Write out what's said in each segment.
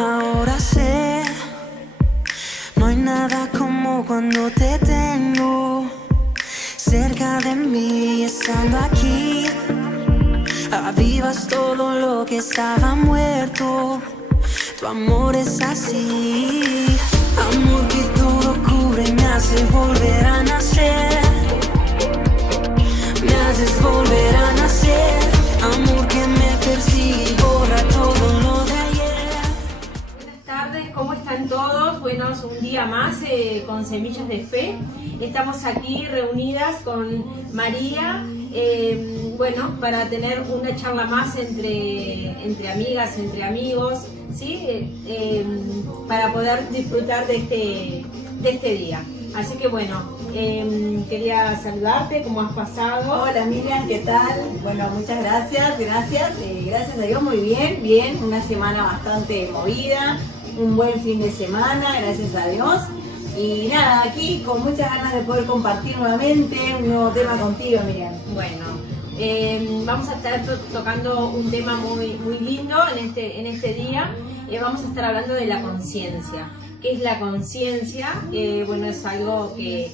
Ahora sé, no hay nada como cuando te tengo cerca de mí, estando aquí. Avivas todo lo que estaba muerto. Tu amor es así, amor que todo cubre y me hace volver a nacer. Me haces volver a nacer, amor que me persigue y borra todo lo de ayer. Buenas tardes, ¿cómo están todos? Bueno, es un día más con Semillas de Fe. Estamos aquí reunidas con María, bueno, para tener una charla más entre amigas, entre amigos, ¿sí? Para poder disfrutar de este día. Así que bueno, quería saludarte, ¿cómo has pasado? Hola Miriam, ¿qué tal? Bueno, muchas gracias. Gracias a Dios, muy bien, una semana bastante movida, un buen fin de semana, gracias a Dios. Y nada, aquí con muchas ganas de poder compartir nuevamente un nuevo tema contigo, Miriam. Bueno, vamos a estar tocando un tema muy lindo en este día. Vamos a estar hablando de la conciencia. ¿Qué es la conciencia? Bueno, es algo que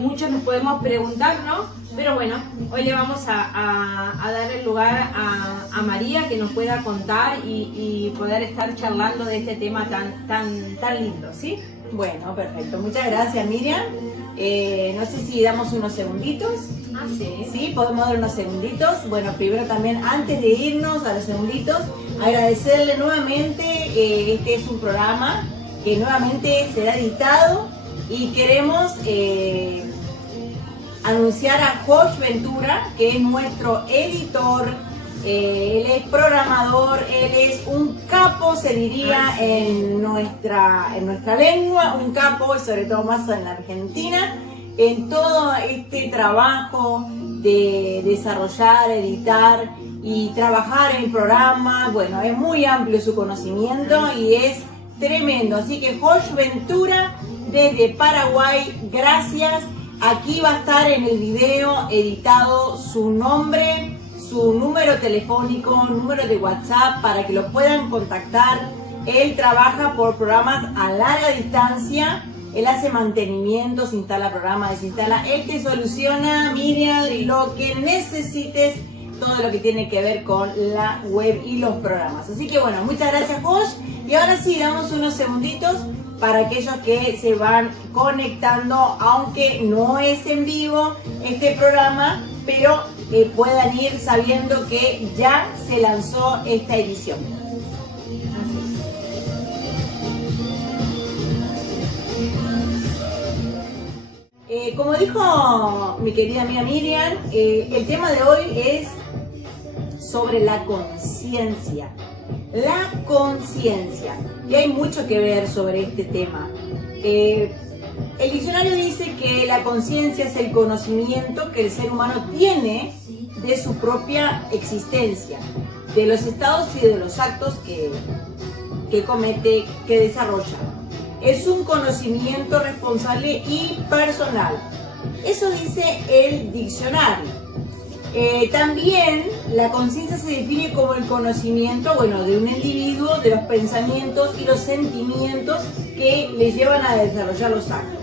muchos nos podemos preguntar, ¿no? Pero bueno, hoy le vamos a dar el lugar a María que nos pueda contar y poder estar charlando de este tema tan lindo, ¿sí? Bueno, perfecto. Muchas gracias, Miriam. No sé si damos unos segunditos. Ah, sí. Sí, podemos dar unos segunditos. Bueno, primero también, antes de irnos a los segunditos, agradecerle nuevamente. Este es un programa que nuevamente será editado y queremos anunciar a Josh Ventura, que es nuestro editor. Él es programador, él es un capo, se diría en nuestra lengua, un capo, sobre todo más en la Argentina, en todo este trabajo de desarrollar, editar y trabajar en el programa. Bueno, es muy amplio su conocimiento y es tremendo. Así que Josh Ventura, desde Paraguay, gracias. Aquí va a estar en el video editado su nombre, su número telefónico, número de WhatsApp para que lo puedan contactar. Él trabaja por programas a larga distancia, él hace mantenimiento, se instala programas, desinstala, él te soluciona, Miriam, lo que necesites, todo lo que tiene que ver con la web y los programas. Así que bueno, muchas gracias Josh, y ahora sí, damos unos segunditos para aquellos que se van conectando, aunque no es en vivo este programa, pero puedan ir sabiendo que ya se lanzó esta edición. Como dijo mi querida amiga Miriam, el tema de hoy es sobre la conciencia. La conciencia. Y hay mucho que ver sobre este tema. El diccionario dice que la conciencia es el conocimiento que el ser humano tiene de su propia existencia, de los estados y de los actos que comete, que desarrolla. Es un conocimiento responsable y personal. Eso dice el diccionario. También la conciencia se define como el conocimiento, bueno, de un individuo, de los pensamientos y los sentimientos que le llevan a desarrollar los actos.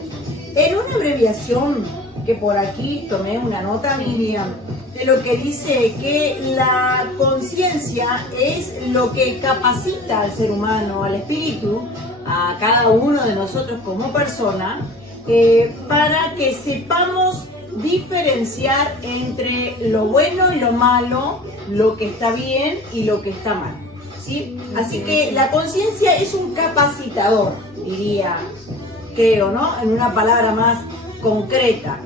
En una abreviación que por aquí tomé una nota, Miriam, de lo que dice que la conciencia es lo que capacita al ser humano, al espíritu, a cada uno de nosotros como persona, para que sepamos diferenciar entre lo bueno y lo malo, lo que está bien y lo que está mal, ¿sí? Así que la conciencia es un capacitador, diría, creo, ¿no? En una palabra más concreta.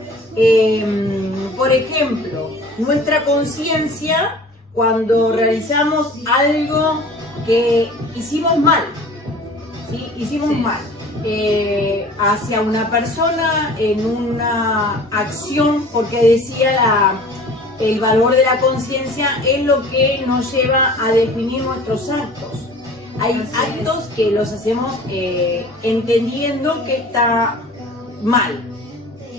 Por ejemplo, nuestra conciencia cuando realizamos algo que hicimos mal, ¿sí? Hicimos mal. Hacia una persona en una acción, porque decía el valor de la conciencia es lo que nos lleva a definir nuestros actos. Hay actos que los hacemos entendiendo que está mal.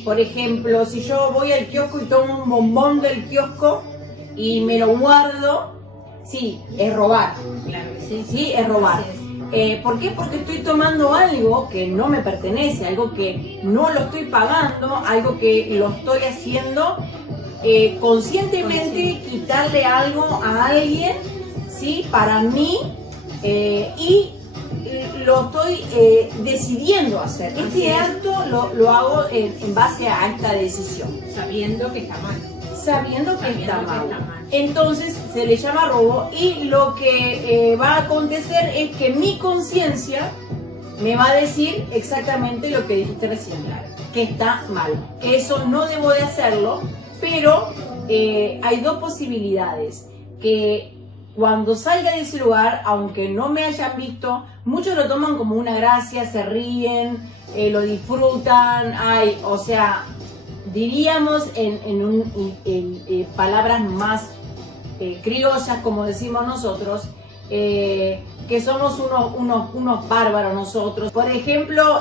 Por ejemplo, si yo voy al kiosco y tomo un bombón del kiosco y me lo guardo, sí, es robar. Claro que sí. Sí, es robar. Así es. ¿Por qué? Porque estoy tomando algo que no me pertenece, algo que no lo estoy pagando, algo que lo estoy haciendo conscientemente, quitarle algo a alguien, ¿sí? Para mí, y lo estoy decidiendo hacer. Así Este es. acto lo hago en base a esta decisión. Sabiendo que está mal. Sabiendo que está mal. está mal. Entonces se le llama robo y lo que va a acontecer es que mi conciencia me va a decir exactamente lo que dijiste recién, que está mal, que eso no debo de hacerlo, pero hay dos posibilidades, que cuando salga de ese lugar, aunque no me hayan visto, muchos lo toman como una gracia, se ríen, lo disfrutan, o sea, diríamos en palabras más criollas, como decimos nosotros, que somos unos bárbaros nosotros. Por ejemplo,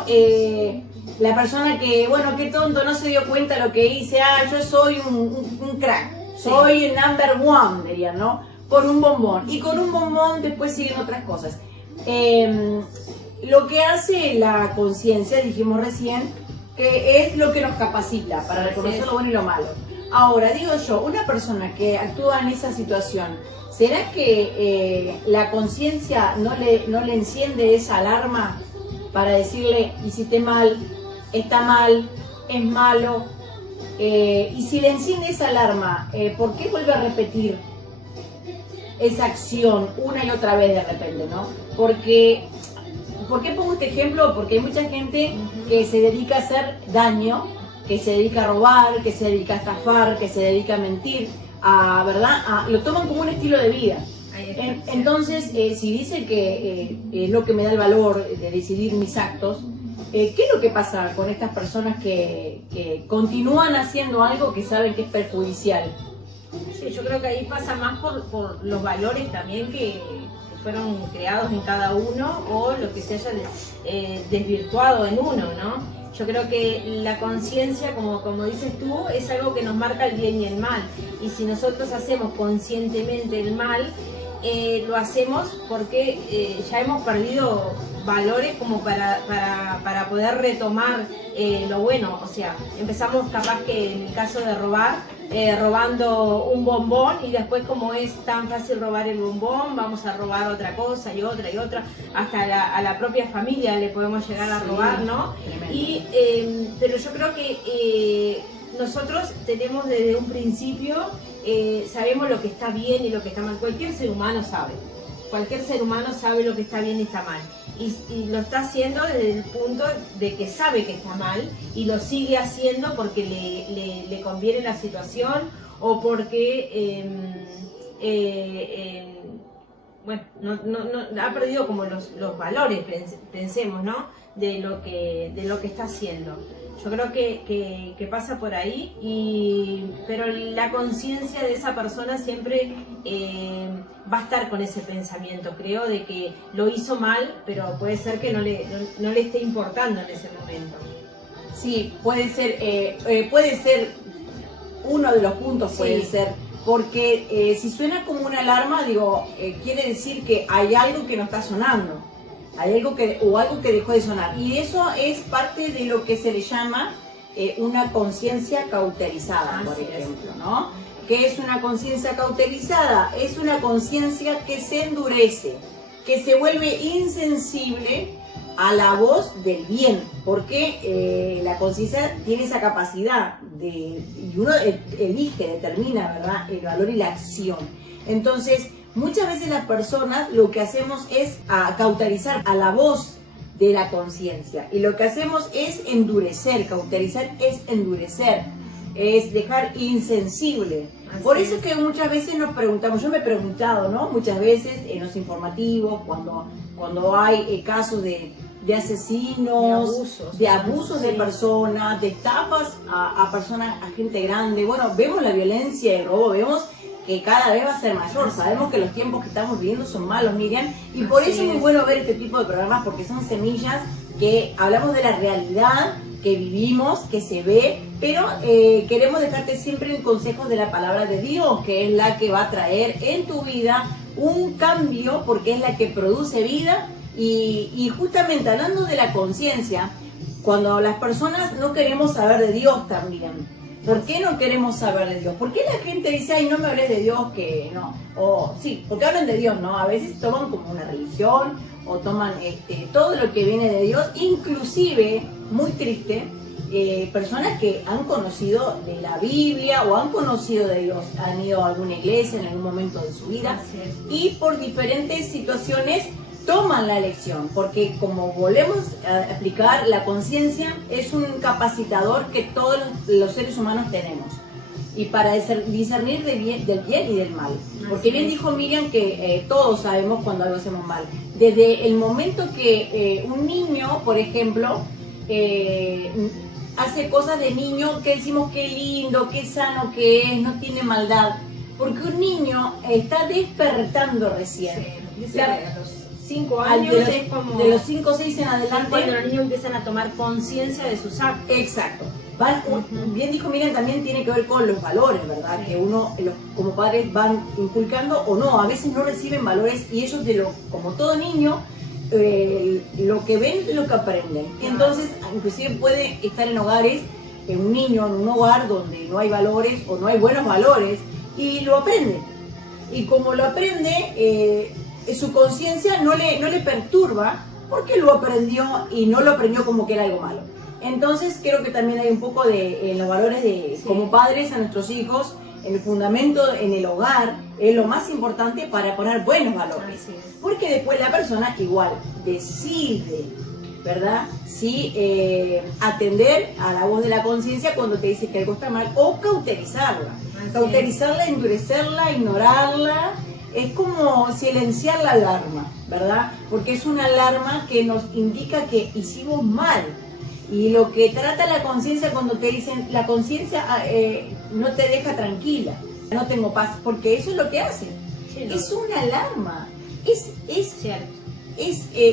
la persona que, bueno, qué tonto, no se dio cuenta lo que hice, yo soy un crack, soy el number one, dirían, ¿no? Con un bombón. Y con un bombón después siguen otras cosas. Lo que hace la conciencia, dijimos recién, que es lo que nos capacita para reconocer lo bueno y lo malo. Ahora, digo yo, una persona que actúa en esa situación, ¿será que la conciencia no le enciende esa alarma para decirle, hiciste mal, está mal, es malo? Y si le enciende esa alarma, ¿por qué vuelve a repetir esa acción una y otra vez de repente, no? ¿Por qué pongo este ejemplo? Porque hay mucha gente que se dedica a hacer daño, que se dedica a robar, que se dedica a estafar, que se dedica a mentir, lo toman como un estilo de vida. Entonces, si dice que es lo que me da el valor de decidir mis actos, ¿qué es lo que pasa con estas personas que continúan haciendo algo que saben que es perjudicial? Sí, yo creo que ahí pasa más por los valores también que fueron creados en cada uno o lo que se haya desvirtuado en uno, ¿no? Yo creo que la conciencia, como dices tú, es algo que nos marca el bien y el mal. Y si nosotros hacemos conscientemente el mal, lo hacemos porque ya hemos perdido valores como para poder retomar lo bueno. O sea, empezamos capaz que en el caso de robar, robando un bombón, y después, como es tan fácil robar el bombón, vamos a robar otra cosa y otra y otra, hasta a la propia familia le podemos llegar a robar, ¿no? Pero yo creo que nosotros tenemos desde un principio, sabemos lo que está bien y lo que está mal. Cualquier ser humano sabe lo que está bien y está mal, y lo está haciendo desde el punto de que sabe que está mal y lo sigue haciendo porque le conviene la situación o porque bueno, no ha perdido como los valores, pensemos, ¿no? de lo que está haciendo. Yo creo que pasa por ahí, pero la conciencia de esa persona siempre va a estar con ese pensamiento, creo, de que lo hizo mal, pero puede ser que no le esté importando en ese momento. Sí, puede ser uno de los puntos, puede ser, porque si suena como una alarma, quiere decir que hay algo que no está sonando. Hay algo que dejó de sonar, y eso es parte de lo que se le llama una conciencia cauterizada, por ejemplo, ¿no? ¿Qué es una conciencia cauterizada? Es una conciencia que se endurece, que se vuelve insensible a la voz del bien, porque la conciencia tiene esa capacidad y uno elige, determina, ¿verdad?, el valor y la acción. Entonces, muchas veces las personas lo que hacemos es cauterizar a la voz de la conciencia, y lo que hacemos es endurecer. Cauterizar es endurecer, es dejar insensible. Por eso es que muchas veces nos preguntamos, yo me he preguntado, ¿no? Muchas veces en los informativos, cuando hay casos de asesinos, de abusos de personas, de estafas a personas, a gente grande. Bueno, vemos la violencia y el robo, vemos que cada vez va a ser mayor. Sabemos que los tiempos que estamos viviendo son malos, Miriam, y por eso es muy bueno ver este tipo de programas, porque son semillas que hablamos de la realidad que vivimos, que se ve, pero queremos dejarte siempre en consejos de la palabra de Dios, que es la que va a traer en tu vida un cambio porque es la que produce vida y justamente hablando de la conciencia, cuando las personas no queremos saber de Dios también. ¿Por qué no queremos saber de Dios? ¿Por qué la gente dice, ay, no me hables de Dios, que no? O sí, porque hablan de Dios, ¿no? A veces toman como una religión o toman todo lo que viene de Dios, inclusive, muy triste, personas que han conocido de la Biblia o han conocido de Dios, han ido a alguna iglesia en algún momento de su vida y por diferentes situaciones toman la lección, porque como volvemos a explicar, la conciencia es un capacitador que todos los seres humanos tenemos y para discernir del bien y del mal. Porque bien dijo Miriam que todos sabemos cuando algo hacemos mal. Desde el momento que un niño, por ejemplo, hace cosas de niño que decimos qué lindo, qué sano que es, no tiene maldad. Porque un niño está despertando recién. Sí, 5 años es como... De los 5 o 6 en adelante... Cuando los niños empiezan a tomar conciencia de sus actos. Exacto. Bien dijo Miriam, también tiene que ver con los valores, ¿verdad? Que uno, como padres, van inculcando o no. A veces no reciben valores y ellos, como todo niño, lo que ven es lo que aprenden. Entonces, inclusive puede estar en hogares, un niño en un hogar donde no hay valores o no hay buenos valores y lo aprende. Y como lo aprende... su conciencia no le perturba porque lo aprendió y no lo aprendió como que era algo malo. Entonces creo que también hay un poco de los valores de como padres a nuestros hijos, en el fundamento en el hogar es lo más importante para poner buenos valores. Porque después la persona igual decide, ¿verdad? Si atender a la voz de la conciencia cuando te dice que algo está mal o cauterizarla. Cauterizarla, endurecerla, ignorarla. Es como silenciar la alarma, ¿verdad? Porque es una alarma que nos indica que hicimos mal. Y lo que trata la conciencia cuando te dicen, la conciencia no te deja tranquila, no tengo paz, porque eso es lo que hace. Sí, no. Es una alarma. Es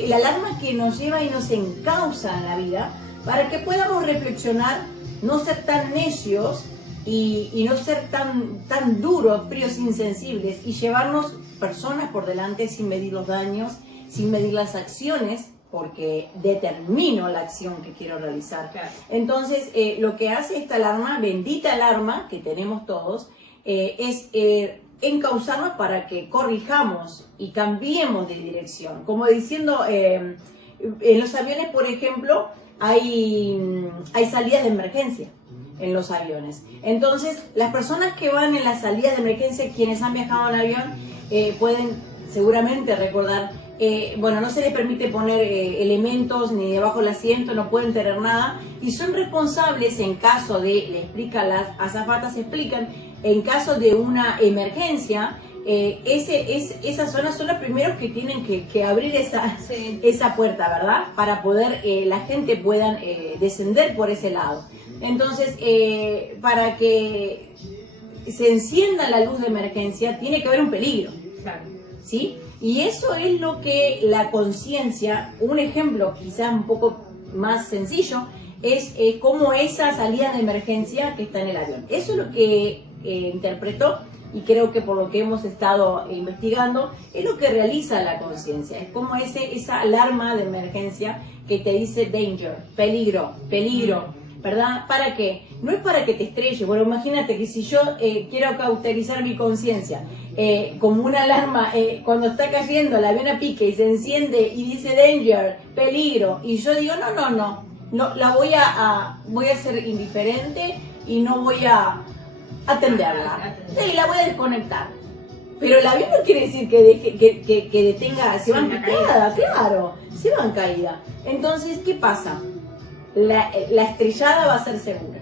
la alarma que nos lleva y nos encausa en la vida para que podamos reflexionar, no ser tan necios, y no ser tan duros, fríos, insensibles y llevarnos personas por delante sin medir los daños, sin medir las acciones, porque determino la acción que quiero realizar. Claro. Entonces, lo que hace esta alarma, bendita alarma que tenemos todos, es encauzarnos para que corrijamos y cambiemos de dirección. Como diciendo, en los aviones, por ejemplo, hay salidas de emergencia en los aviones. Entonces, las personas que van en las salidas de emergencia, quienes han viajado en avión, pueden seguramente recordar, no se les permite poner elementos ni debajo del asiento, no pueden tener nada, y son responsables en caso de, las azafatas explican, en caso de una emergencia, esas zonas son los primeros que tienen que abrir esa puerta, ¿verdad? Para poder la gente pueda descender por ese lado. Entonces, para que se encienda la luz de emergencia, tiene que haber un peligro, ¿sí? Y eso es lo que la conciencia, un ejemplo quizás un poco más sencillo, es como esa salida de emergencia que está en el avión. Eso es lo que interpretó y creo que por lo que hemos estado investigando, es lo que realiza la conciencia. Es como esa alarma de emergencia que te dice danger, peligro, ¿verdad? ¿Para qué? No es para que te estrelles. Bueno, imagínate que si yo quiero cauterizar mi conciencia, como una alarma, cuando está cayendo el avión a pique y se enciende y dice danger, peligro, y yo digo, no, la voy a ser indiferente y no voy a atenderla. Sí, la voy a desconectar. Pero el avión no quiere decir que detenga, se va en caída, claro, se va en caída. Entonces, ¿qué pasa? La estrellada va a ser segura.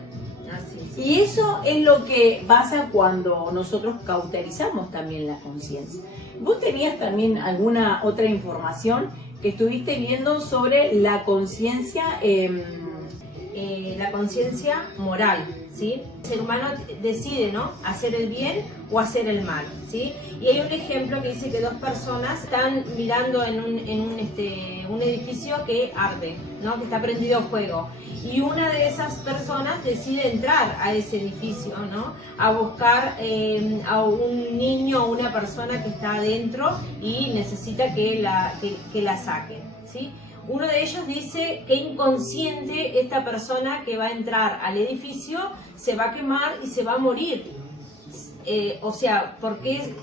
Y eso es lo que pasa cuando nosotros cauterizamos también la conciencia. ¿Vos tenías también alguna otra información que estuviste viendo sobre la conciencia la conciencia moral, ¿sí? El ser humano decide, ¿no?, hacer el bien o hacer el mal, ¿sí? Y hay un ejemplo que dice que dos personas están mirando en un edificio que arde, ¿no?, que está prendido fuego. Y una de esas personas decide entrar a ese edificio, ¿no?, a buscar a un niño o una persona que está adentro y necesita que la saquen, ¿sí? Uno de ellos dice que inconsciente esta persona que va a entrar al edificio se va a quemar y se va a morir. O sea, porque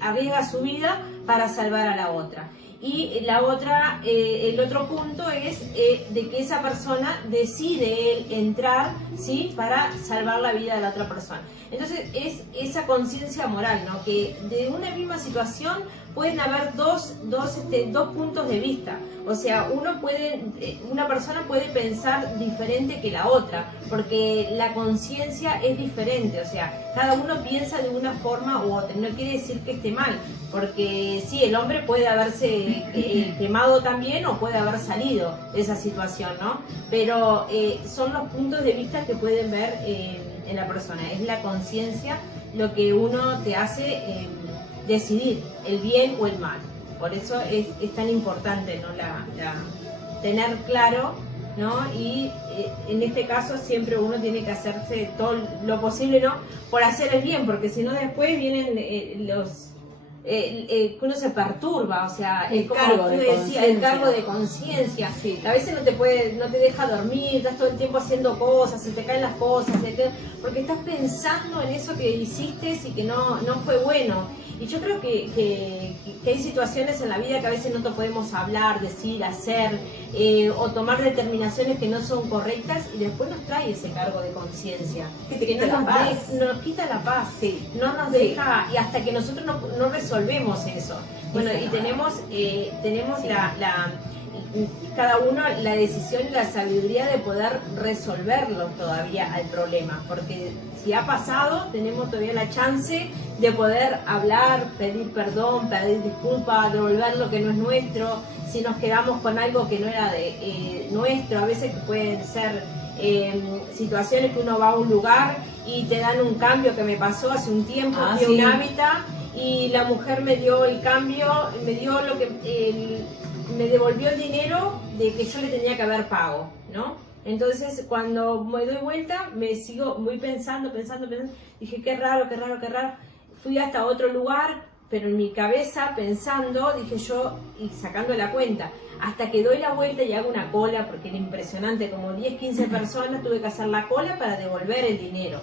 arriesga su vida para salvar a la otra. Y la otra, el otro punto es de que esa persona decide entrar, ¿sí?, para salvar la vida de la otra persona. Entonces es esa conciencia moral, ¿no?, que de una misma situación pueden haber dos puntos de vista. O sea, una persona puede pensar diferente que la otra, porque la conciencia es diferente. O sea, cada uno piensa de una forma u otra. No quiere decir que esté mal, porque sí, el hombre puede haberse quemado también o puede haber salido de esa situación, ¿no? Pero son los puntos de vista que pueden ver en la persona. Es la conciencia lo que uno te hace decidir el bien o el mal. Por eso es tan importante, ¿no?, tener claro, ¿no? Y en este caso siempre uno tiene que hacerse todo lo posible, ¿no?, por hacer el bien, porque si no después vienen uno se perturba. O sea, el como cargo tú de decías, el cargo de conciencia. conciencia. Sí. A veces no te deja dormir, estás todo el tiempo haciendo cosas, se te caen las cosas, porque estás pensando en eso que hiciste y que no fue bueno. Y yo creo que hay situaciones en la vida que a veces no te podemos hablar, decir, hacer, o tomar determinaciones que no son correctas, y después nos trae ese cargo de conciencia. Que nos quita la paz, sí, no nos deja, y hasta que nosotros no resolvemos eso. Bueno, y tenemos cada uno la decisión y la sabiduría de poder resolverlo todavía al problema, porque si ha pasado, tenemos todavía la chance de poder hablar, pedir perdón, pedir disculpas, devolver lo que no es nuestro, si nos quedamos con algo que no era nuestro. A veces pueden ser situaciones que uno va a un lugar y te dan un cambio, que me pasó hace un tiempo, fui a un hábitat y la mujer me dio el cambio, me dio lo que me devolvió el dinero de que yo le tenía que haber pago, ¿no? Entonces cuando me doy vuelta voy pensando, dije qué raro, fui hasta otro lugar, pero en mi cabeza pensando, dije yo, y sacando la cuenta, hasta que doy la vuelta y hago una cola, porque era impresionante, como 10, 15 personas, tuve que hacer la cola para devolver el dinero.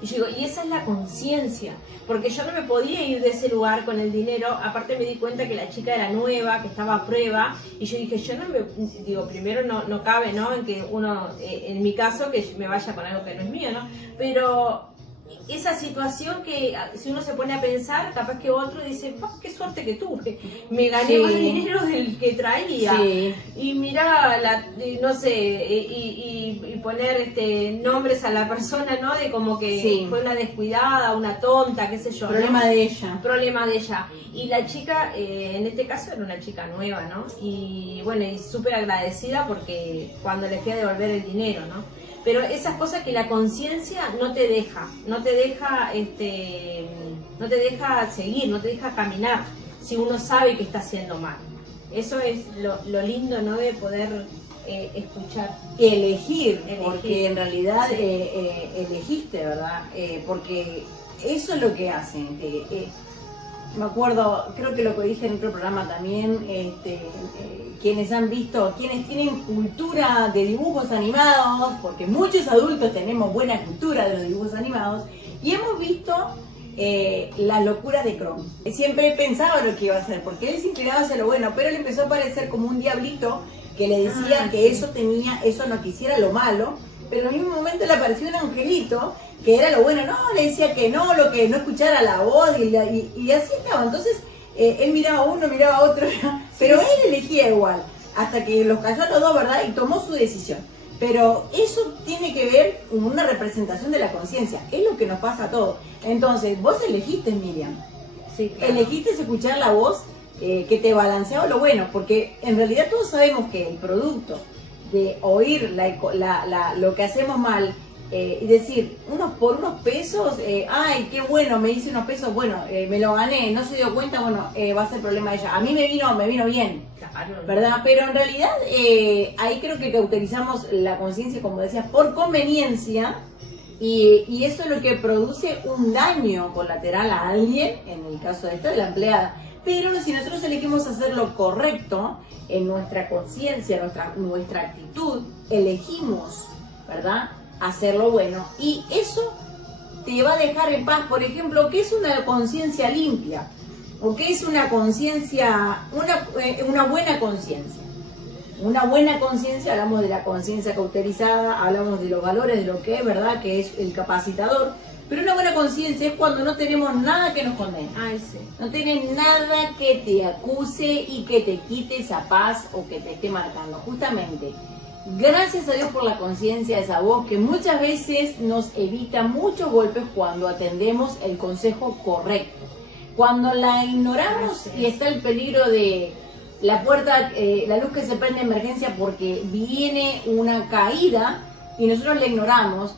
Y yo digo, y esa es la conciencia, porque yo no me podía ir de ese lugar con el dinero. Aparte me di cuenta que la chica era nueva, que estaba a prueba, y yo dije, primero no cabe, ¿no?, en que uno, en mi caso, que me vaya con algo que no es mío, ¿no? Pero esa situación que si uno se pone a pensar, capaz que otro dice, qué suerte que tuve, me gané más dinero del que traía. Y mira, no sé, y poner nombres a la persona, ¿no?, de como que fue una descuidada, una tonta, qué sé yo. Problema de ella. Y la chica, en este caso era una chica nueva, ¿no? Y bueno, y súper agradecida porque cuando le fui a devolver el dinero, ¿no? Pero esas cosas que la conciencia no te deja seguir, no te deja caminar, si uno sabe que está haciendo mal. Eso es lo lindo, ¿no?, de poder escuchar. Elegir, porque en realidad elegiste, ¿verdad? Porque eso es lo que hacen. Me acuerdo, creo que lo que dije en otro programa también, quienes tienen cultura de dibujos animados, porque muchos adultos tenemos buena cultura de los dibujos animados, y hemos visto las locuras de Kron. Siempre pensaba lo que iba a hacer, porque él se inclinaba hacia lo bueno, pero le empezó a parecer como un diablito que le decía que eso no quisiera lo malo, pero en el mismo momento le apareció un angelito que era lo bueno, le decía que no escuchara la voz, y así estaba. Entonces él miraba a uno, miraba a otro, pero él elegía igual, hasta que los cayó a los dos, ¿verdad? Y tomó su decisión. Pero eso tiene que ver con una representación de la conciencia, es lo que nos pasa a todos. Entonces, vos elegiste, Miriam, sí, claro. Elegiste escuchar la voz que te balanceaba lo bueno, porque en realidad todos sabemos que el producto de oír lo que hacemos mal y decir, por unos pesos, ay, qué bueno, me hice unos pesos, bueno, me lo gané, no se dio cuenta, bueno, va a ser problema de ella. A mí me vino bien, ¿verdad? Pero en realidad ahí creo que cauterizamos la conciencia, como decías, por conveniencia, y eso es lo que produce un daño colateral a alguien, en el caso de esta, de la empleada. Pero si nosotros elegimos hacer lo correcto en nuestra conciencia, nuestra actitud, elegimos, ¿verdad?, hacerlo bueno, y eso te va a dejar en paz. Por ejemplo, ¿qué es una conciencia limpia? ¿O qué es una conciencia, una buena conciencia? Una buena conciencia, hablamos de la conciencia cauterizada, hablamos de los valores, de lo que es, ¿verdad?, que es el capacitador. Pero una buena conciencia es cuando no tenemos nada que nos condene. Ay, sí. No tienes nada que te acuse y que te quite esa paz o que te esté marcando. Justamente, gracias a Dios por la conciencia, esa voz que muchas veces nos evita muchos golpes cuando atendemos el consejo correcto. Cuando la ignoramos y está el peligro de la puerta, la luz que se prende de emergencia porque viene una caída y nosotros la ignoramos,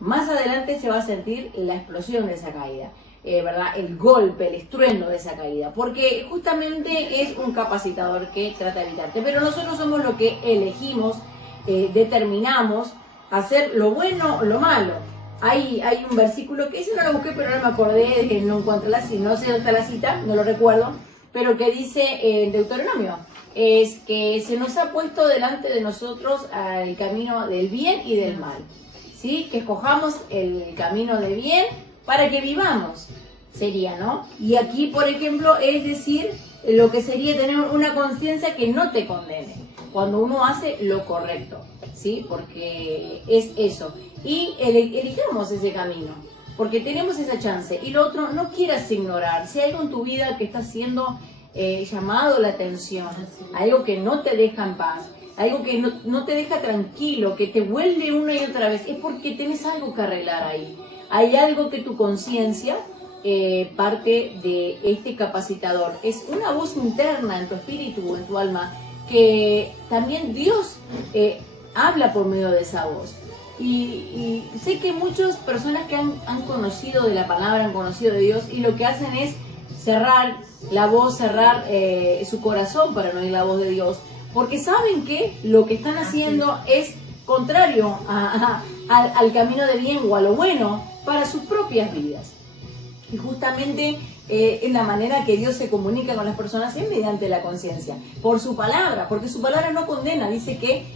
más adelante se va a sentir la explosión de esa caída, ¿verdad? El golpe, el estruendo de esa caída, porque justamente es un capacitador que trata de evitarte. Pero nosotros somos lo que elegimos, determinamos hacer lo bueno o lo malo. Hay un versículo que ese no lo busqué, pero no me acordé, no encontré no sé dónde está la cita, no lo recuerdo, pero que dice en Deuteronomio, es que se nos ha puesto delante de nosotros el camino del bien y del mal. ¿Sí? Que escojamos el camino de bien para que vivamos, sería, ¿no? Y aquí, por ejemplo, es decir, lo que sería tener una conciencia que no te condene, cuando uno hace lo correcto, ¿sí? Porque es eso. Y elijamos ese camino, porque tenemos esa chance. Y lo otro, no quieras ignorar. Si hay algo en tu vida que está siendo llamado la atención, algo que no te deja en paz, algo que no te deja tranquilo, que te vuelve una y otra vez, es porque tienes algo que arreglar ahí. Hay algo que tu conciencia, parte de este capacitador, es una voz interna en tu espíritu, en tu alma, que también Dios habla por medio de esa voz. Y sé que muchas personas que han conocido de la palabra, han conocido de Dios, y lo que hacen es cerrar la voz, cerrar su corazón para no oír la voz de Dios, porque saben que lo que están haciendo es contrario al camino de bien o a lo bueno para sus propias vidas. Y justamente en la manera que Dios se comunica con las personas es mediante la conciencia, por su palabra, porque su palabra no condena, dice que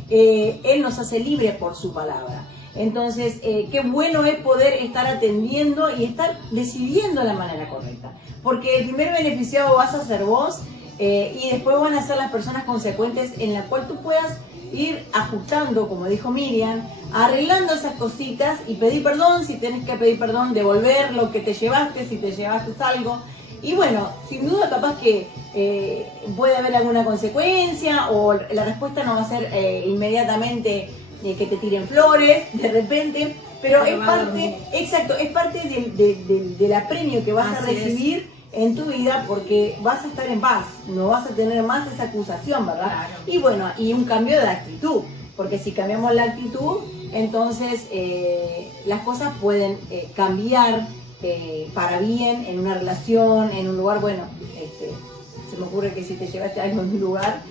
Él nos hace libres por su palabra. Entonces, qué bueno es poder estar atendiendo y estar decidiendo de la manera correcta, porque el primer beneficiado vas a ser vos, y después van a ser las personas consecuentes en la cual tú puedas ir ajustando, como dijo Miriam, arreglando esas cositas y pedir perdón si tienes que pedir perdón, devolver lo que te llevaste, si te llevaste algo. Y bueno, sin duda capaz que puede haber alguna consecuencia o la respuesta no va a ser inmediatamente que te tiren flores de repente, pero es parte, exacto, es parte del apremio que vas a recibir en tu vida, porque vas a estar en paz, no vas a tener más esa acusación, ¿verdad? Claro. Y bueno, y un cambio de actitud, porque si cambiamos la actitud, entonces las cosas pueden cambiar para bien en una relación, en un lugar. Bueno, se me ocurre que si te llevaste algo en un lugar,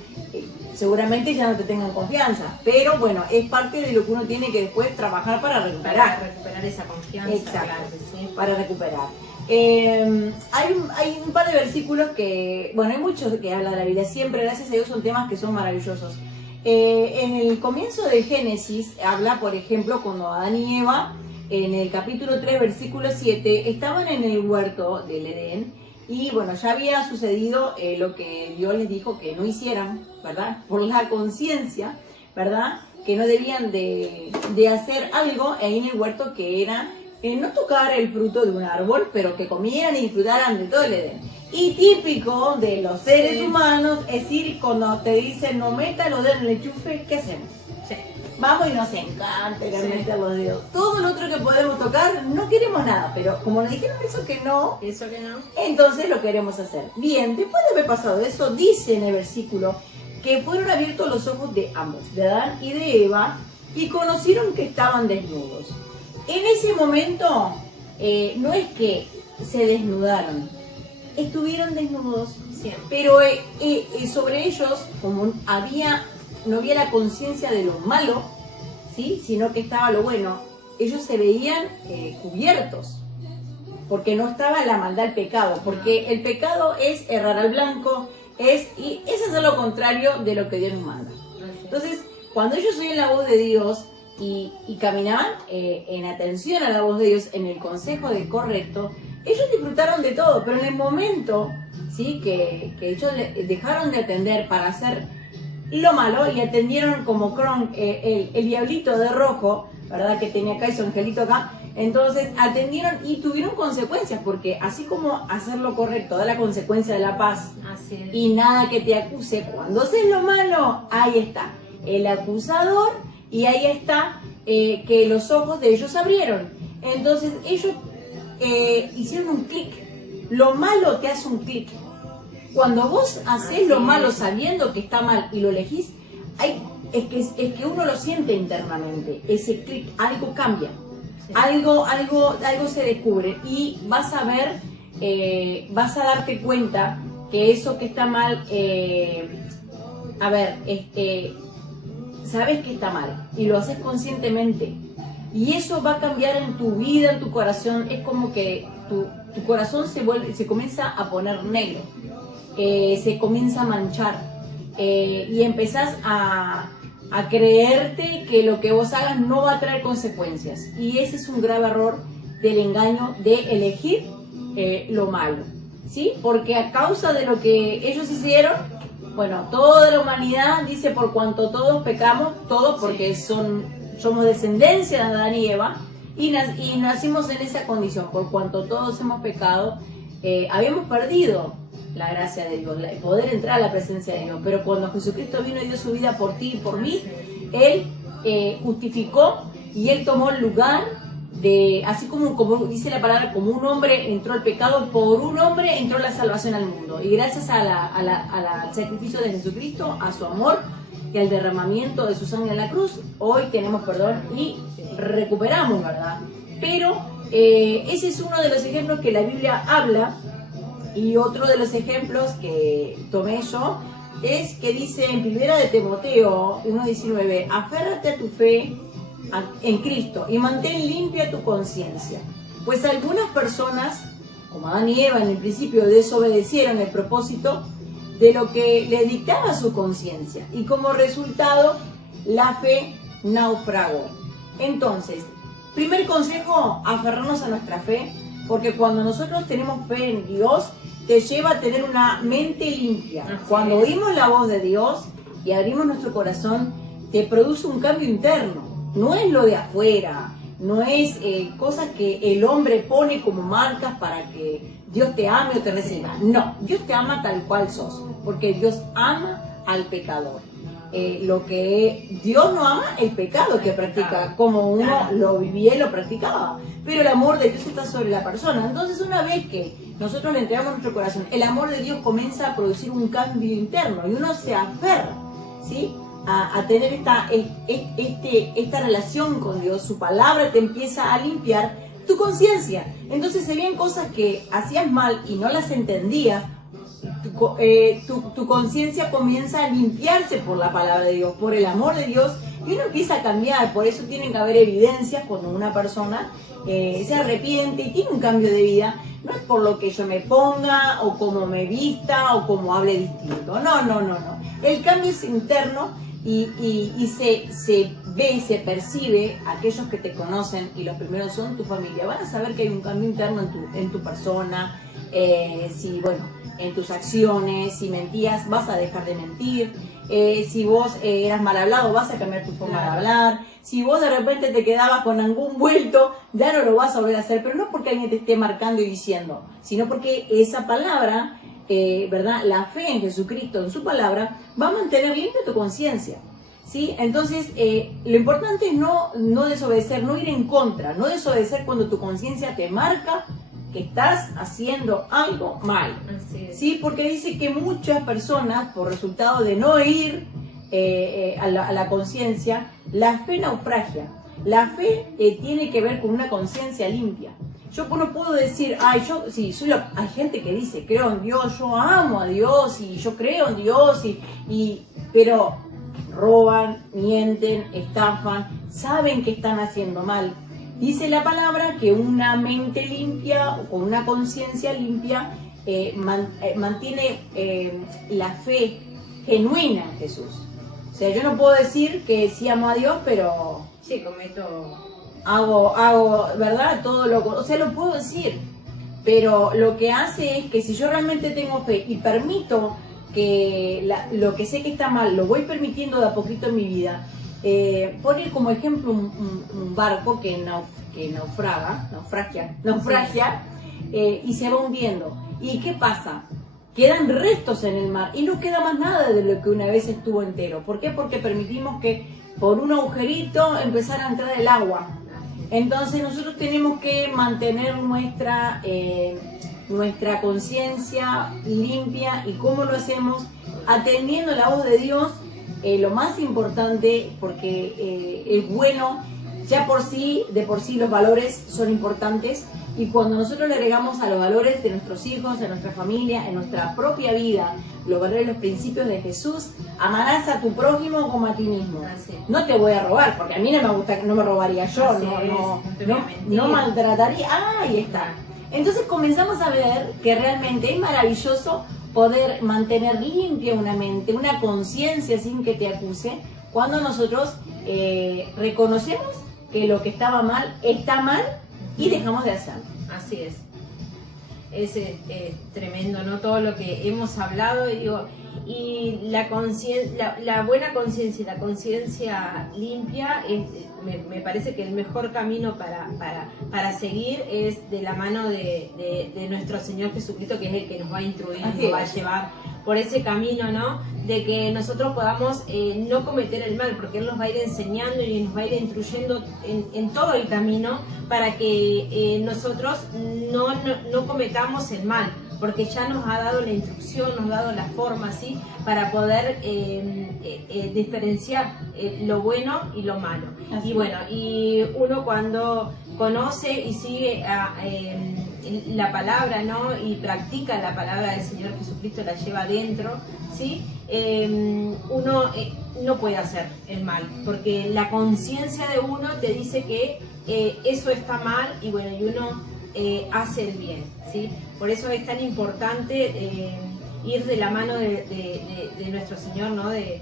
seguramente ya no te tengan confianza, pero bueno, es parte de lo que uno tiene que después trabajar para recuperar. Para recuperar esa confianza. Exacto, claro, ¿sí? Para recuperar. Hay un par de versículos que, bueno, hay muchos que hablan de la vida, siempre, gracias a Dios, son temas que son maravillosos. En el comienzo del Génesis habla, por ejemplo, cuando Adán y Eva, en el capítulo 3, versículo 7, estaban en el huerto del Edén, y bueno, ya había sucedido lo que Dios les dijo que no hicieran, ¿verdad? Por la conciencia, ¿verdad? Que no debían de hacer algo ahí en el huerto, que era no tocar el fruto de un árbol, pero que comieran y disfrutaran de todo el Edén. Y típico de los seres humanos es decir, cuando te dicen no metas los dedos en el enchufe, ¿qué hacemos? Sí. Vamos y nos encanta meter los dedos. Todo lo otro que podemos tocar, no queremos nada, pero como nos dijeron eso que no, entonces lo queremos hacer. Bien, después de haber pasado eso, dice en el versículo que fueron abiertos los ojos de ambos, de Adán y de Eva, y conocieron que estaban desnudos. En ese momento, no es que se desnudaron, estuvieron desnudos, pero sobre ellos, como no había la conciencia de lo malo, ¿sí? Sino que estaba lo bueno, ellos se veían cubiertos, porque no estaba la maldad, el pecado, porque el pecado es errar al blanco, y eso es lo contrario de lo que Dios nos manda. Entonces, cuando ellos oían la voz de Dios y caminaban en atención a la voz de Dios, en el consejo de correcto, ellos disfrutaron de todo, pero en el momento, ¿sí? que ellos dejaron de atender para hacer lo malo y atendieron como Kron, el diablito de rojo, ¿verdad? Que tenía acá y su angelito acá. Entonces atendieron y tuvieron consecuencias, porque así como hacer lo correcto da la consecuencia de la paz, y nada que te acuse cuando haces lo malo, ahí está el acusador, y ahí está que los ojos de ellos abrieron. Entonces ellos hicieron un clic. Lo malo te hace un clic. Cuando vos haces lo malo sabiendo que está mal y lo elegís, es que uno lo siente internamente, ese clic, algo cambia. Algo se descubre y vas a ver, vas a darte cuenta que eso que está mal, sabes que está mal y lo haces conscientemente, y eso va a cambiar en tu vida, en tu corazón. Es como que tu corazón se comienza a poner negro, se comienza a manchar, y empezás a creerte que lo que vos hagas no va a traer consecuencias, y ese es un grave error del engaño de elegir lo malo, ¿sí? Porque a causa de lo que ellos hicieron, bueno, toda la humanidad dice, por cuanto todos pecamos, todos, porque somos descendencia de Adán y Eva, y nacimos en esa condición, por cuanto todos hemos pecado, habíamos perdido la gracia de Dios, el poder entrar a la presencia de Dios. Pero cuando Jesucristo vino y dio su vida por ti y por mí, Él justificó, y Él tomó el lugar de, así como dice la palabra, como un hombre entró al pecado, por un hombre entró la salvación al mundo. Y gracias al sacrificio de Jesucristo, a su amor y al derramamiento de su sangre en la cruz, hoy tenemos perdón y recuperamos, ¿verdad? Pero ese es uno de los ejemplos que la Biblia habla. Y otro de los ejemplos que tomé yo es que dice en 1 de Timoteo 1:19, aférrate a tu fe en Cristo y mantén limpia tu conciencia. Pues algunas personas, como Adán y Eva en el principio, desobedecieron el propósito de lo que le dictaba su conciencia, y como resultado la fe naufragó. Entonces, primer consejo, aferrarnos a nuestra fe, porque cuando nosotros tenemos fe en Dios, te lleva a tener una mente limpia. Cuando oímos la voz de Dios y abrimos nuestro corazón, te produce un cambio interno. No es lo de afuera, no es cosas que el hombre pone como marcas para que Dios te ame o te reciba. No, Dios te ama tal cual sos, porque Dios ama al pecador. Lo que Dios no ama, el pecado que practica, como uno lo vivía y lo practicaba. Pero el amor de Dios está sobre la persona. Entonces, una vez que nosotros le entregamos nuestro corazón, el amor de Dios comienza a producir un cambio interno, y uno se aferra, ¿sí? a tener esta relación con Dios. Su palabra te empieza a limpiar tu conciencia. Entonces, se ven cosas que hacías mal y no las entendías. Tu conciencia comienza a limpiarse por la palabra de Dios, por el amor de Dios, y uno empieza a cambiar. Por eso tienen que haber evidencias cuando una persona se arrepiente y tiene un cambio de vida. No es por lo que yo me ponga, o como me vista, o como hable distinto. No. El cambio es interno, y se ve, se percibe. Aquellos que te conocen, y los primeros son tu familia, van a saber que hay un cambio interno en tu persona. En tus acciones. Si mentías, vas a dejar de mentir. Si vos eras mal hablado, vas a cambiar tu forma de hablar. Si vos de repente te quedabas con algún vuelto, ya no lo vas a volver a hacer. Pero no porque alguien te esté marcando y diciendo, sino porque esa palabra, ¿verdad? La fe en Jesucristo, en su palabra, va a mantener limpia tu conciencia, ¿sí? Entonces, lo importante es no desobedecer, no ir en contra, no desobedecer cuando tu conciencia te marca que estás haciendo algo mal. Así es. Sí, porque dice que muchas personas, por resultado de no ir a la conciencia, la fe naufragia. La fe tiene que ver con una conciencia limpia. Yo no puedo decir, hay gente que dice, creo en Dios, yo amo a Dios y yo creo en Dios, pero roban, mienten, estafan, saben que están haciendo mal. Dice la palabra que una mente limpia o con una conciencia limpia mantiene la fe genuina en Jesús. O sea, yo no puedo decir que sí amo a Dios, pero Sí, cometo... hago, ¿verdad? O sea, lo puedo decir, pero lo que hace es que si yo realmente tengo fe y permito que lo que sé que está mal, lo voy permitiendo de a poquito en mi vida, pone como ejemplo un barco que naufragia, y se va hundiendo. ¿Y qué pasa? Quedan restos en el mar y no queda más nada de lo que una vez estuvo entero. ¿Por qué? Porque permitimos que por un agujerito empezara a entrar el agua. Entonces nosotros tenemos que mantener nuestra conciencia limpia. ¿Y cómo lo hacemos? Atendiendo la voz de Dios, lo más importante, porque es bueno, ya de por sí los valores son importantes, y cuando nosotros le agregamos a los valores de nuestros hijos, de nuestra familia, en nuestra propia vida, los valores, los principios de Jesús, amarás a tu prójimo como a ti mismo. No te voy a robar, porque a mí no me gusta, no me robaría yo, no maltrataría. Ahí está. Entonces comenzamos a ver que realmente es maravilloso poder mantener limpia una mente, una conciencia sin que te acuse, cuando nosotros reconocemos que lo que estaba mal está mal y dejamos de hacerlo. Así es. Es tremendo, ¿no? Todo lo que hemos hablado, y la buena conciencia, la conciencia limpia, me parece que el mejor camino para seguir es de la mano de nuestro Señor Jesucristo, que es el que nos va a instruir, nos va a llevar por ese camino, ¿no? De que nosotros podamos no cometer el mal, porque Él nos va a ir enseñando y nos va a ir instruyendo en todo el camino para que nosotros no cometamos el mal, porque ya nos ha dado la instrucción, nos ha dado la forma, ¿sí? Para poder diferenciar lo bueno y lo malo. Así. Y bueno, y uno cuando conoce y sigue la palabra, ¿no? Y practica la palabra del Señor Jesucristo, la lleva adentro, ¿sí? Uno no puede hacer el mal, porque la conciencia de uno te dice que eso está mal, y bueno, y uno hace el bien, ¿sí? Por eso es tan importante ir de la mano de nuestro Señor, ¿no? De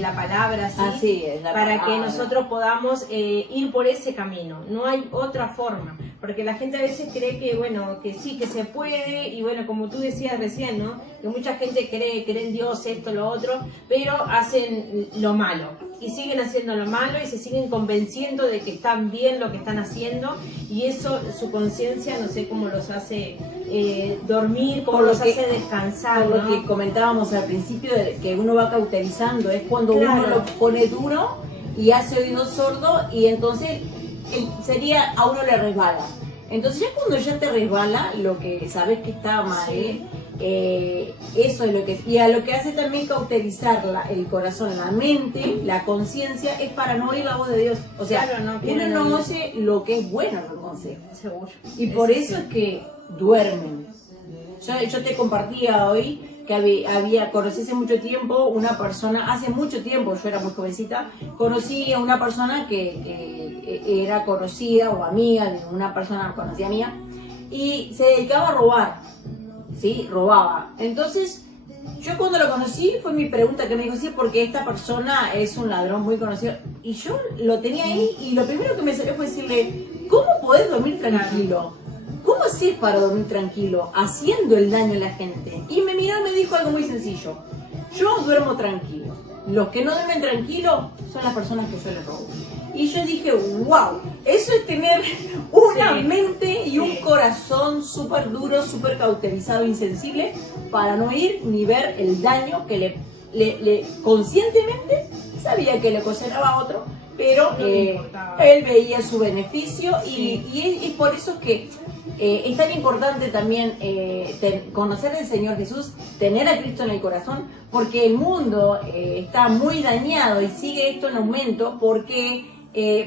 la palabra, ¿sí? Así es, para que nosotros podamos ir por ese camino. No hay otra forma, porque la gente a veces cree que, bueno, que sí, que se puede, y bueno, como tú decías recién, ¿no? Que mucha gente cree en Dios, esto, lo otro, pero hacen lo malo, y siguen haciendo lo malo, y se siguen convenciendo de que están bien lo que están haciendo, y eso, su conciencia, no sé cómo los hace dormir, cómo los hace descansar, por ¿no? lo que comentábamos al principio, de que uno va cauterizando, es cuando Claro. uno lo pone duro y hace oído sordo, y entonces a uno le resbala. Entonces ya cuando ya te resbala, lo que sabes que está mal, Sí. eso es lo que... Y a lo que hace también cauterizar el corazón, la mente, la conciencia, es para no oír la voz de Dios. O sea, Claro, no uno quieren no oír. oye lo que es bueno en el consejo. Seguro. Y por eso es que duermen. Yo te compartía hoy que conocí hace mucho tiempo una persona, hace mucho tiempo, yo era muy jovencita, conocí a una persona que era conocida o amiga de una persona conocida mía, y se dedicaba a robar, ¿sí? Robaba. Entonces, yo cuando lo conocí, fue mi pregunta que me dijo, sí, porque esta persona es un ladrón muy conocido. Y yo lo tenía ahí, y lo primero que me salió fue decirle, ¿cómo podés dormir tranquilo? ¿Cómo haces para dormir tranquilo haciendo el daño a la gente? Y me miró y me dijo algo muy sencillo. Yo duermo tranquilo. Los que no duermen tranquilo son las personas que yo les robo. Y yo dije, wow, eso es tener una mente y un corazón súper duro, súper cauterizado, insensible, para no ir ni ver el daño que le conscientemente sabía que le ocasionaba a otro, pero No le importaba. él veía su beneficio, y es por eso que Es tan importante también conocer al Señor Jesús, tener a Cristo en el corazón, porque el mundo está muy dañado y sigue esto en aumento porque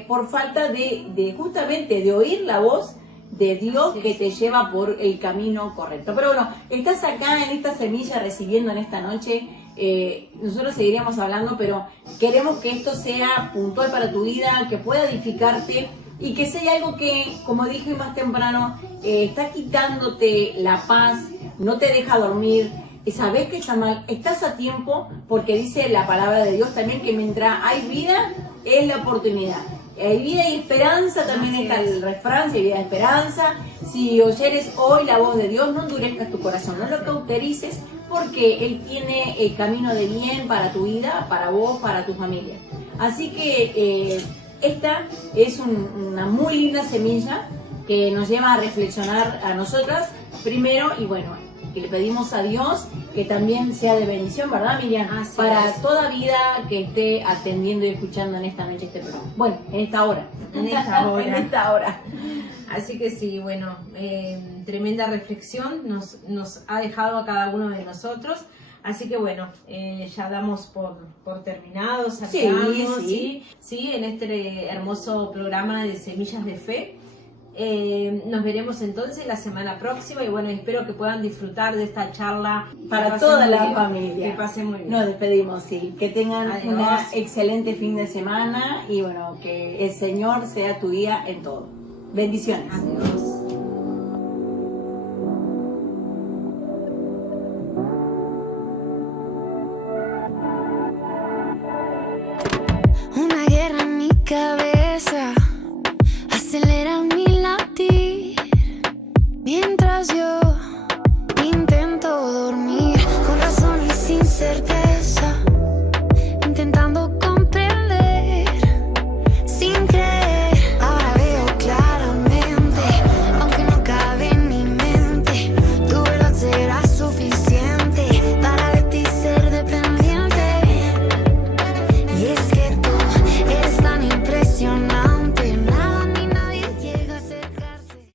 por falta de justamente de oír la voz de Dios que te lleva por el camino correcto. Pero bueno, estás acá en esta semilla recibiendo en esta noche. Nosotros seguiremos hablando, pero queremos que esto sea puntual para tu vida, que pueda edificarte y que sea algo que, como dije más temprano, está quitándote la paz, no te deja dormir, sabes que está mal, estás a tiempo, porque dice la palabra de Dios también que mientras hay vida es la oportunidad. Hay vida y esperanza, también está el refrán, si hay vida y esperanza. Si oyeres hoy la voz de Dios, no endurezcas tu corazón, no lo cauterices, porque Él tiene el camino de bien para tu vida, para vos, para tu familia. Así que esta es una muy linda semilla que nos lleva a reflexionar a nosotras primero, y bueno, que le pedimos a Dios que también sea de bendición, ¿verdad, Miriam? Así para es. toda vida que esté atendiendo y escuchando en esta noche este programa. Bueno, en esta hora. En esta hora. En esta hora. Así que sí, bueno, tremenda reflexión nos ha dejado a cada uno de nosotros. Así que bueno, ya damos por terminados, cerramos, sí, en este hermoso programa de Semillas de Fe. Nos veremos entonces la semana próxima y bueno, espero que puedan disfrutar de esta charla Para toda la bien, familia. Que pase muy bien. Nos despedimos, sí. Que tengan Adiós. un excelente fin de semana y bueno, que el Señor sea tu guía en todo. Bendiciones. Adiós.